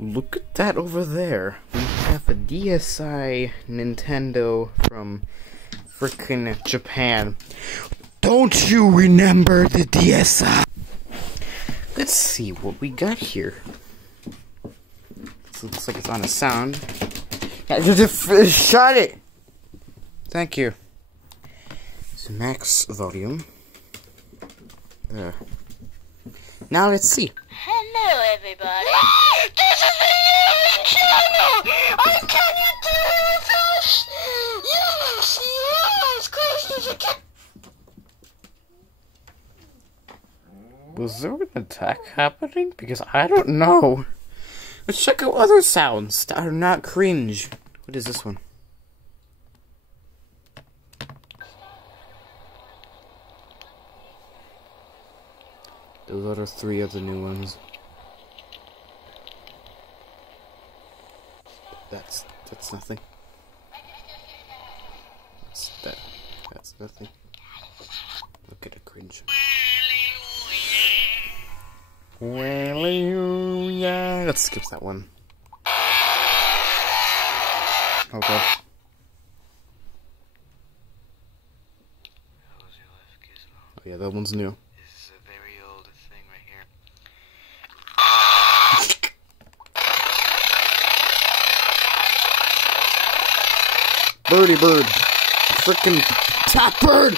Look at that over there. We have a DSi Nintendo from frickin' Japan. Don't you remember the DSi? Let's see what we got here. This looks like it's on a sound. Shut it! Thank you. So max volume. There. Now let's see. Hello, everybody. This is the Alien Channel. I'm Canyon Fish. Yes, yes, close as a cat. Was there an attack happening? Because I don't know. Let's check out other sounds that are not cringe. What is this one? Those are 3 of the new ones. That's nothing. That's nothing. Look at a cringe. Hallelujah. Let's skip that one. Okay. Oh yeah, that one's new. This is a very old thing right here. Birdie bird. Frickin' top bird!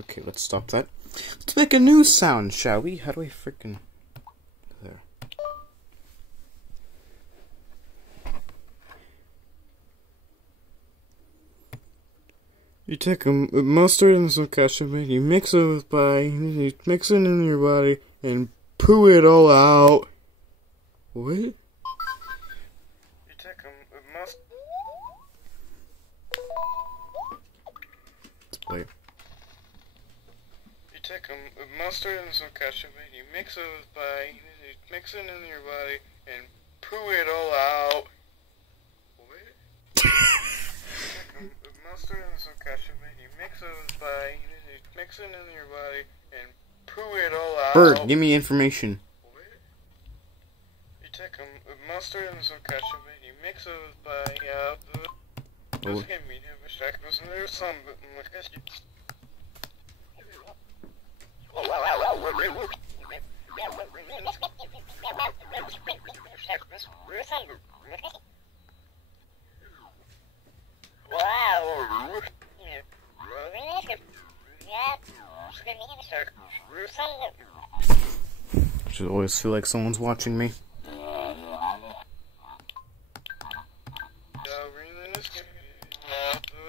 Okay, let's stop that. Let's make a new sound, shall we? How do I frickin'... There. You take a mustard and some ketchup and you mix it with pie, you mix it in your body and poo it all out. What? You take a mustard. Let's play it. You take a mustard and some ketchup and you mix it with pie, you mix it in your body and poo it all out. What? You take a mustard and some ketchup and you mix it with pie, you mix it in your body and poo it all out. Bird, give me information. What? You take a mustard and some ketchup and you mix it with pie. This can be a check. There's some, but look at you. I should always feel like someone's watching me.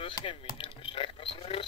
This can be a check. There's